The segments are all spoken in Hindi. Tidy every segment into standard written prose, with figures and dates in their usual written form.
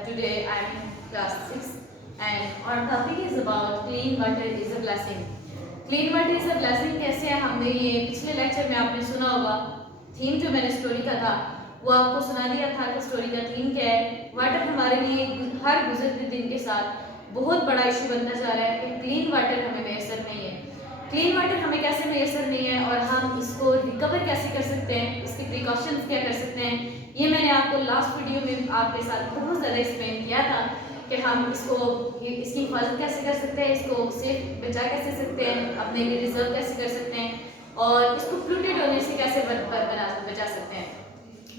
Today I am in class 6 and our topic is about clean water is a blessing. Clean water is a blessing कैसे है, हमने ये पिछले लेक्चर में आपने सुना होगा। थीम जो मैंने स्टोरी का था वो आपको सुना दिया था कि स्टोरी का थीम क्या है। वाटर हमारे लिए हर गुजरते दिन के साथ बहुत बड़ा इशू बनता जा रहा है कि क्लीन वाटर हमें मैसर नहीं है। क्लीन वाटर हमें कैसे मैसर नहीं है और हम इसको रिकवर कैसे कर सकते हैं, इसके प्रिकॉशंस क्या कर सकते हैं, ये मैंने आपको लास्ट वीडियो में आपके साथ बहुत ज़्यादा एक्सप्लेन किया था कि हम इसकी हिफाजत कैसे कर सकते हैं, इसको सेफ बचा कैसे सकते हैं, अपने लिए रिजर्व कैसे कर सकते हैं और इसको फ्लूटेड होने से कैसे बचा सकते हैं।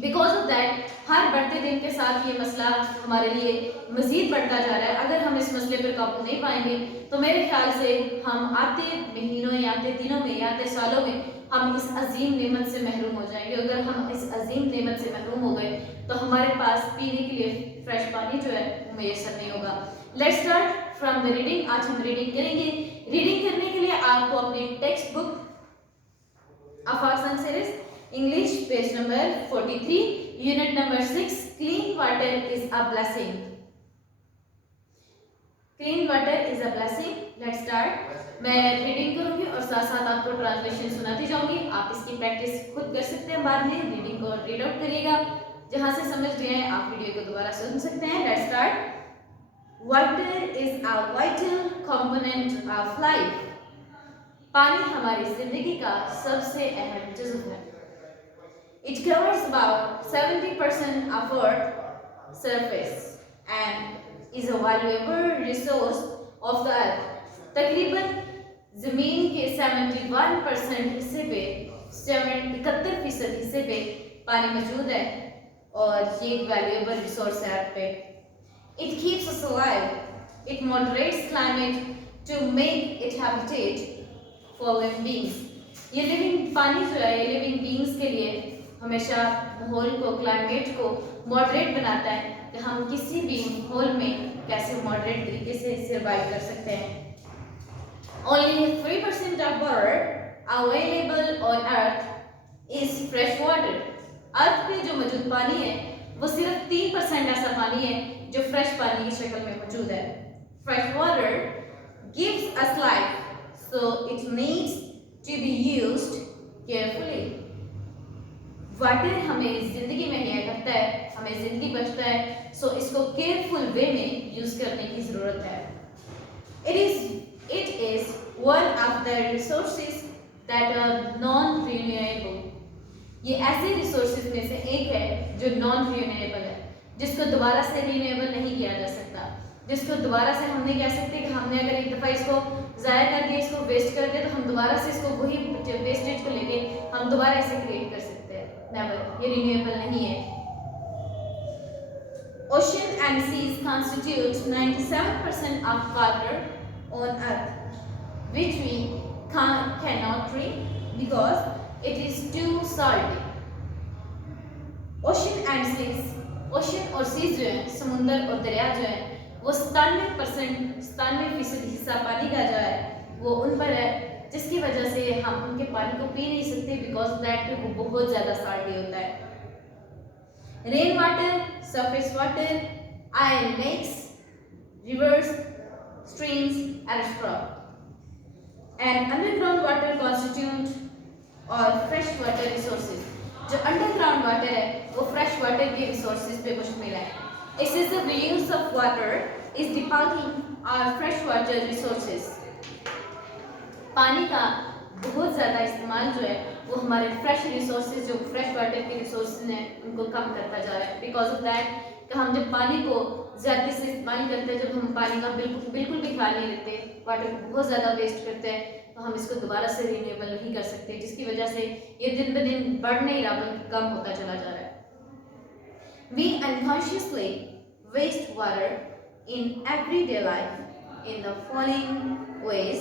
बिकॉज ऑफ दैट हर बढ़ते दिन के साथ ये मसला हमारे लिए मज़ीद बढ़ता जा रहा है। अगर हम इस मसले पर काबू नहीं पाएंगे तो मेरे ख्याल से हम आते महीनों या आते दिनों में या आते सालों में हम इस अजीम नेमत से महरूम हो जाएंगे। अगर हम इस अजीम नेमत से महरूम हो गए तो हमारे पास पीने के लिए फ्रेश पानी जो है वो मैसर नहीं होगा। Let's start from the reading. आज हम रीडिंग करेंगे। रीडिंग करने के लिए आपको अपने टेक्स्ट बुक अफासन series English page number 43 unit number 6 clean water is a blessing. Clean water is a blessing. Let's start. मैं रीडिंग करूंगी और साथ साथ आपको ट्रांसलेशन सुनाती जाऊंगी। आप इसकी प्रैक्टिस खुद कर सकते हैं। बाद में रीडिंग को रीड आउट करिएगा। जहां से समझ गए हैं आप वीडियो को दोबारा सुन सकते हैं। Let's start. Water is a vital component of life. पानी हमारी जिंदगी का सबसे अहम जुज़्व है। It covers about 70% of Earth's surface and is a valuable resource of the earth. तकरीबन ज़मीन के 71% हिस्से पे 71% हिस्से पे पानी मौजूद है और ये एक वैल्यूएबल रिसोर्स है अर्थ पे। It keeps us alive. It moderates climate to make it habitat for living beings. ये लिविंग पानी जो है ये लिविंग बींग्स के लिए हमेशा माहौल को क्लाइमेट को मॉडरेट बनाता है कि हम किसी भी माहौल में कैसे मॉडरेट तरीके से सर्वाइव कर सकते हैं। Only 3% of water available on earth is fresh water. अर्थ पे जो मौजूद पानी है वो सिर्फ 3% ऐसा पानी है जो फ्रेश पानी की शक्ल में मौजूद है। Fresh water gives us life, so it needs to be used carefully. Water हमें जिंदगी में हया करता है, हमें जिंदगी बचता है, सो इसको केयरफुल वे में यूज करने की जरूरत है। It is one of the resources that are non-renewable. ये ऐसे रिसोर्सेज में से एक है जो नॉन रिन्यूएबल है, जिसको दोबारा से रिन्यूएबल नहीं किया जा सकता, जिसको दोबारा से हम नहीं कह सकते कि हमने अगर एक दफ़ा इसको ज़ाया कर दिया, इसको वेस्ट कर दिया तो हम दोबारा से इसको वही वेस्टेज को लेके हम दोबारा इसे क्रिएट कर सकते हैं। नेवर, ये रिन्यूएबल नहीं है। Ocean and seas constitute 97% of water on earth, which we cannot drink because it is too salty. Ocean और seas जो है, समुंदर और दरिया जो है, वो 97% हिस्सा पानी का जो है वो उन पर है, जिसकी वजह से हम उनके पानी को पी नहीं सकते बिकॉज दैट वो बहुत ज़्यादा साल्टी होता है। Rain water, surface water, iron lakes, rivers, streams and stroke and underground water constitute और फ्रेश वाटर रिसोर्सेज। जो अंडरग्राउंड वाटर है वो फ्रेश वाटर के रिसोर्सेज पे मुश्तमिल है। Excessive use of water is depleting our fresh water resources. पानी का बहुत ज़्यादा इस्तेमाल जो है वो हमारे फ्रेश रिसोर्सेज, जो फ्रेश वाटर के रिसोर्सेज हैं, उनको कम करता जा रहा है। बिकॉज ऑफ दैट कि हम जब पानी को ज़्यादा से इस्तेमाल करते हैं, जब हम पानी का बिल्कुल भी ख्याल नहीं लेते, वाटर को बहुत ज़्यादा वेस्ट करते हैं, तो हम इसको दोबारा से रिन्यूएबल नहीं कर सकते, जिसकी वजह से ये दिन ब दिन बढ़ नहीं रहा बल्कि कम होता चला जा रहा है। We unconsciously waste water in everyday life in the following ways: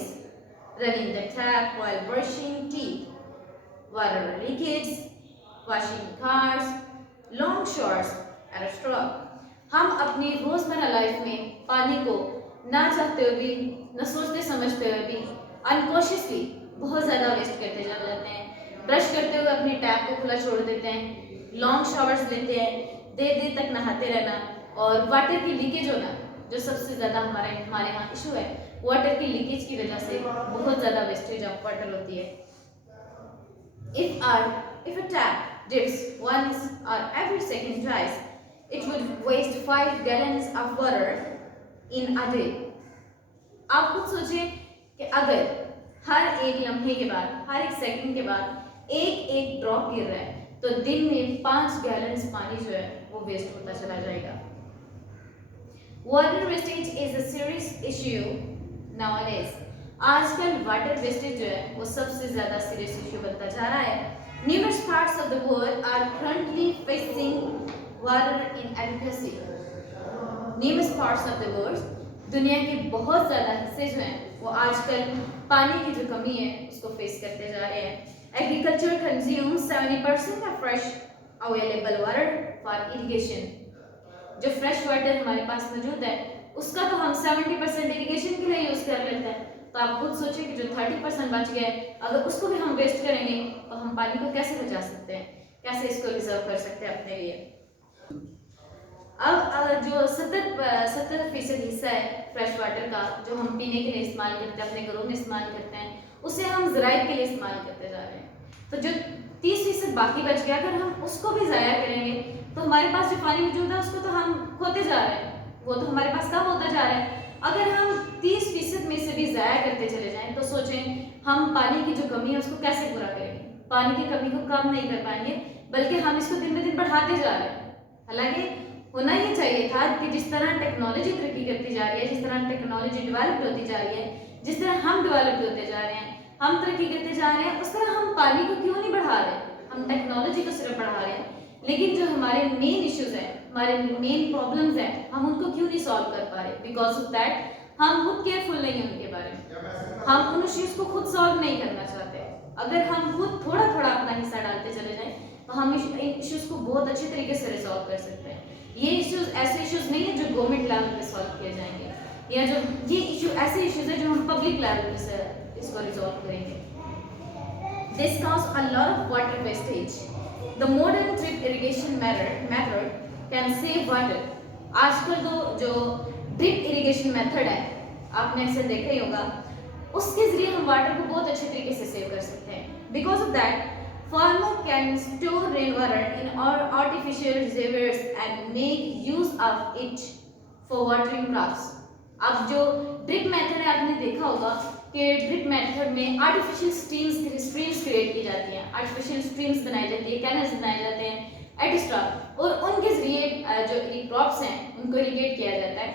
running the tap while brushing teeth, water leakage, washing cars, long showers at a straw. हम अपनी रोजमर्रा लाइफ में पानी को ना चाहते हुए भी, न सोचते समझते हुए भी अनकॉन्शियसली बहुत ज़्यादा वेस्ट करते चले जाते हैं। ब्रश करते हुए अपनी टैप को खुला छोड़ देते हैं, लॉन्ग शावर्स लेते हैं, देर देर तक नहाते रहना, और वाटर की लीकेज होना जो सबसे ज़्यादा हमारे यहाँ इशू है। वाटर की लीकेज की वजह से बहुत ज़्यादा वेस्टेज ऑफ वाटर होती है। If a tap dips once or every second twice, it would waste 5 gallons of water in a day. आप खुद सोचें कि अगर हर एक लम्हे के बाद, हर एक सेकंड के बाद एक एक ड्रॉप गिर रहा है तो दिन में 5 गैलन्स पानी जो है वो वेस्ट होता चला जाएगा। Water wastage is a serious issue nowadays. आजकल वाटर वेस्टेज जो है वो सबसे ज्यादा सीरियस इश्यू बनता जा रहा है। Numerous parts of the world are currently facing water inadequacy. Numerous parts of the world, दुनिया के बहुत ज़्यादा हिस्से जो हैं वो आजकल पानी की जो कमी है उसको फेस करते जा रहे हैं। Agriculture consumes 70% of fresh available water for irrigation. जो फ्रेश वाटर हमारे पास मौजूद है उसका तो हम 70% इरिगेशन के लिए यूज़ कर लेते हैं। तो आप खुद सोचिए कि जो 30% बच गया है अगर उसको भी हम वेस्ट करेंगे तो हम पानी को कैसे बचा सकते हैं, कैसे इसको रिजर्व कर सकते हैं अपने लिए। अब जो 70% हिस्सा है फ्रेश वाटर का जो हम पीने के लिए इस्तेमाल करते हैं, अपने घरों में इस्तेमाल करते हैं, उसे हम ज़राइत के लिए इस्तेमाल करते जा रहे हैं। तो जो 30% बाकी बच गया अगर हम उसको भी ज़ाया करेंगे तो हमारे पास जो पानी मौजूद है उसको तो हम खोते जा रहे हैं, वो तो हमारे पास कम होता जा रहा है। अगर हम 30% में से भी ज़ाया करते चले जाएं तो सोचें हम पानी की जो कमी है उसको कैसे पूरा करेंगे। पानी की कमी को कम नहीं कर पाएंगे बल्कि हम इसको दिन ब दिन बढ़ाते जा रहे हैं। हालांकि होना ये चाहिए था कि जिस तरह टेक्नोलॉजी तरक्की करती जा रही है, जिस तरह टेक्नोलॉजी डेवलप होती जा रही है, जिस तरह हम डेवलप होते जा रहे हैं, हम तरक्की करते जा रहे हैं, उस तरह हम पानी को क्यों नहीं बढ़ा रहे। हम टेक्नोलॉजी को सिर्फ बढ़ा रहे हैं लेकिन जो हमारे मेन इश्यूज हैं, हमारे मेन प्रॉब्लम्स हैं, हम उनको क्यों नहीं सॉल्व कर पा रहे। बिकॉज ऑफ दैट हम खुद केयरफुल नहीं हैं उनके बारे में, हम उन इश्यूज को खुद सॉल्व नहीं करना चाहते। अगर हम खुद थोड़ा थोड़ा अपना हिस्सा डालते चले जाएं तो हम इन इश्यूज को बहुत अच्छे तरीके से रिजॉल्व कर सकते हैं। ये इश्यूज ऐसे इश्यूज नहीं है जो गवर्नमेंट लेवल पे सॉल्व किए जाएंगे, या जो ये इशू ऐसे इश्यूज है जो हम पब्लिक लेवल पे से इसको रिजॉल्व करेंगे। This cause a lot of water wastage. The modern drip irrigation method can save water. आजकल तो जो ड्रिप इरिगेशन मेथड है आपने इसे देखा ही होगा, उसके जरिए हम वाटर को बहुत अच्छे तरीके से सेव कर सकते हैं। Because of that farmer can store rainwater in artificial reservoirs and make use of it for watering crops. अब जो ड्रिप मेथड है आपने देखा होगा कि ड्रिप मेथड में आर्टिफिशियल स्ट्रीम्स क्रिएट की जाती हैं, आर्टिफिशियल स्ट्रीम्स बनाई जाती है, कैनल्स बनाए जाते हैं एटसेट्रा, और उनके जरिए जो क्रॉप्स हैं उनको इरिगेट किया जाता है।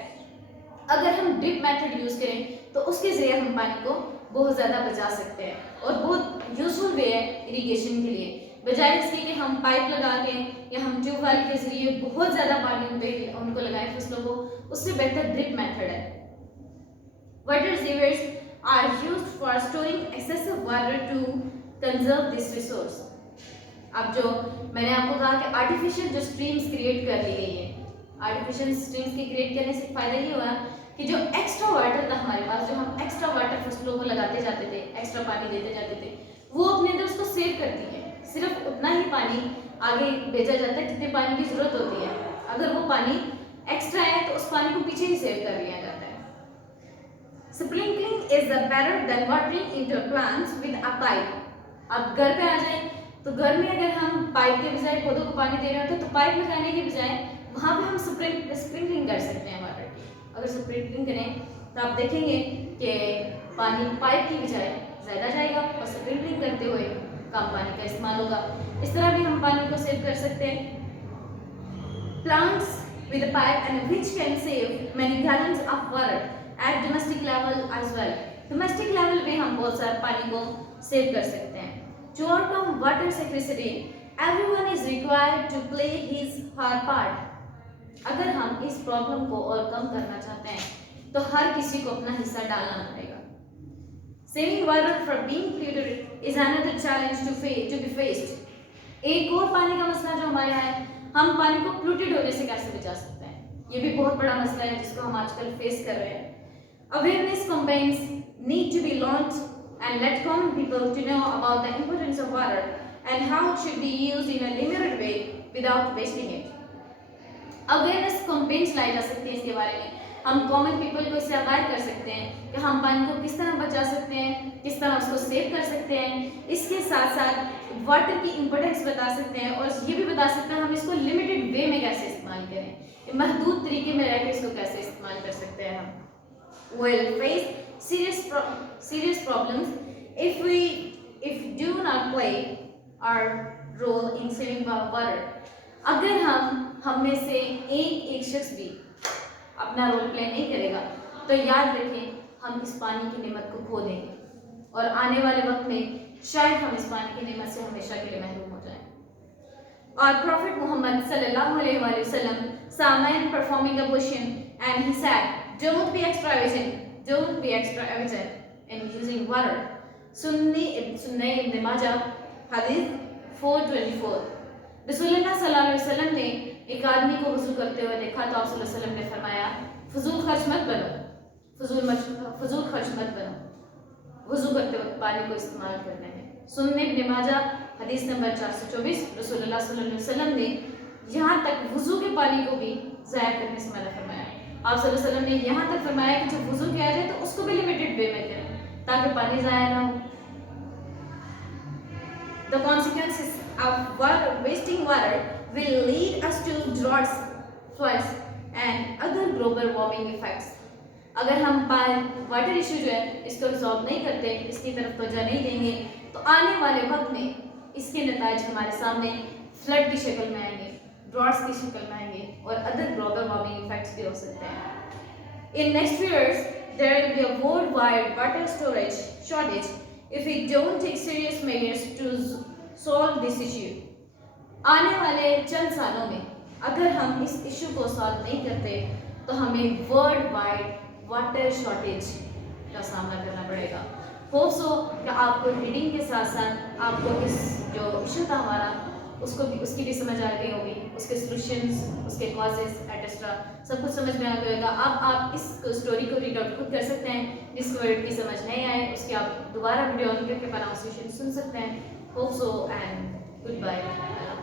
अगर हम ड्रिप मेथड यूज करें तो उसके जरिए हम पानी को बहुत ज़्यादा बचा सकते हैं और बहुत यूजफुल वे है इरिगेशन के लिए, बजाय इसके कि हम पाइप लगा के या हम ट्यूबवेल के जरिए बहुत ज़्यादा पानी उनको लगाएं फसलों को। उससे बेहतर ड्रिप मेथड है। Water reservoirs are used for storing excessive water to conserve this resource. अब जो मैंने आपको कहा कि आर्टिफिशियल जो स्ट्रीम्स क्रिएट कर ली गई है, आर्टिफिशियल स्ट्रीम्स के क्रिएट करने से फ़ायदा ये हुआ कि जो एक्स्ट्रा वाटर था हमारे पास, जो हम एक्स्ट्रा वाटर फसलों को लगाते जाते थे, एक्स्ट्रा पानी देते जाते थे, वो अपने अंदर उसको सेव करती है। सिर्फ उतना ही पानी आगे भेजा जाता है जितने पानी की जरूरत होती है। अगर वो पानी एक्स्ट्रा है तो उस पानी को पीछे ही सेव कर लिया जाता है। Sprinkling is better than watering into plants with a pipe. अब घर पे आ जाए तो घर में अगर हम पाइप के बजाय पौधों को पानी दे रहे होते तो पाइप लगाने के बजाय वहाँ पे हम स्प्रिंकलिंग कर सकते हैं वाटर की। अगर स्प्रिंकलिंग करें तो आप देखेंगे कि पानी पाइप की बजाय ज़्यादा जाएगा और स्प्रिंकलिंग करते हुए कम पानी का इस्तेमाल होगा। इस तरह भी हम पानी को सेव कर सकते हैं। Plants with a pipe and which can save many gallons of water at domestic level as well. Domestic level पे हम बहुत सारे पानी को सेव कर सकते हैं। To overcome water scarcity everyone is required to play his her part. अगर हम इस प्रॉब्लम को और कम करना चाहते हैं तो हर किसी को अपना हिस्सा डालना पड़ेगा। Saving water from being polluted is another challenge to be faced. एक और पानी का मसला जो हमारे यहाँ है, हम पानी को पोल्यूटेड होने से कैसे बचा सकते हैं, ये भी बहुत बड़ा मसला है जिसको हम आजकल फेस कर रहे हैं। Awareness campaigns need to be launched and let common people to know about the importance of water and how it should be used in a limited way without wasting it. Awareness campaigns लाई जा सकती हैं इसके बारे में, हम कॉमन पीपल को इससे अवेयर कर सकते हैं कि हम पानी को किस तरह बचा सकते हैं, किस तरह उसको सेव कर सकते हैं। इसके साथ साथ वाटर की इंपॉर्टेंस बता सकते हैं और ये भी बता सकते हैं हम इसको लिमिटेड वे में कैसे इस्तेमाल करें, महदूद तरीके में रहकर इसको कैसे इस्तेमाल कर सकते हैं हम। Will face serious problems if we do not play our role in saving water. अगर हम में से एक शख्स भी अपना रोल प्ले नहीं करेगा तो याद रखें हम इस पानी की नेमत को खो देंगे और आने वाले वक्त में शायद हम इस पानी की नेमत से हमेशा के लिए महरूम हो जाएं। और प्रॉफिट मोहम्मद सल्लल्लाहु अलैहि वसल्लम saw a man performing ablution and he said, don't be extravagant in using water. Sunni इब्न माजा हदीस 424। रसूलुल्लाह सल्लल्लाहु अलैहि वसल्लम ने एक आदमी को वज़ू करते हुए देखा तो आप सल्लल्लाहु अलैहि वसल्लम ने फरमाया फजूल खर्च मत बनो वज़ू करते वक्त पानी को इस्तेमाल करने में। सुन्नी इब्न माजा हदीस नंबर 424। रसूलुल्लाह सल्लल्लाहु अलैहि वसल्लम ने यहाँ तक वज़ू के पानी को भी ज़ाया करने से मना फरमाया। आप सल्लल्लाहु अलैहि वसल्लम ने यहाँ तक फरमाया कि जब वज़ू किया जाए तो उसको भी लिमिटेड वे में करें ताकि पानी ज़ाया ना हो। The consequences of wasting water will lead us to droughts, floods and other global warming effects. अगर हम वाटर इशू जो है इसको रिजॉल्व नहीं करते, इसकी तरफ तवज्जो नहीं देंगे तो आने वाले वक्त में इसके नतीजे हमारे सामने फ्लड की शक्ल में आएंगे, ड्रॉट्स की शक्ल में आएंगे और अदर ग्लोबल वार्मिंग इफेक्ट्स भी हो सकते हैं। In next few years there will be a worldwide water storage shortage if we don't take serious measures to solve this issue. आने वाले चंद सालों में अगर हम इस इशू को सॉल्व नहीं करते तो हमें वर्ल्ड वाइड वाटर शॉर्टेज का सामना करना पड़ेगा। होप सो कि आपको रीडिंग के साथ साथ आपको इस जो इशू था हमारा उसकी भी समझ आ गई होगी, उसके सॉल्यूशंस, उसके कॉजेस एटसेट्रा सब कुछ समझ में आ गया होगा। अब आप इस स्टोरी को रीड आउट खुद कर सकते हैं, जिसको वर्ड की समझ नहीं आए उसकी आप दोबारा वीडियो ऑन करके प्रोनाउंसिएशन सुन सकते हैं। Hope so and good bye.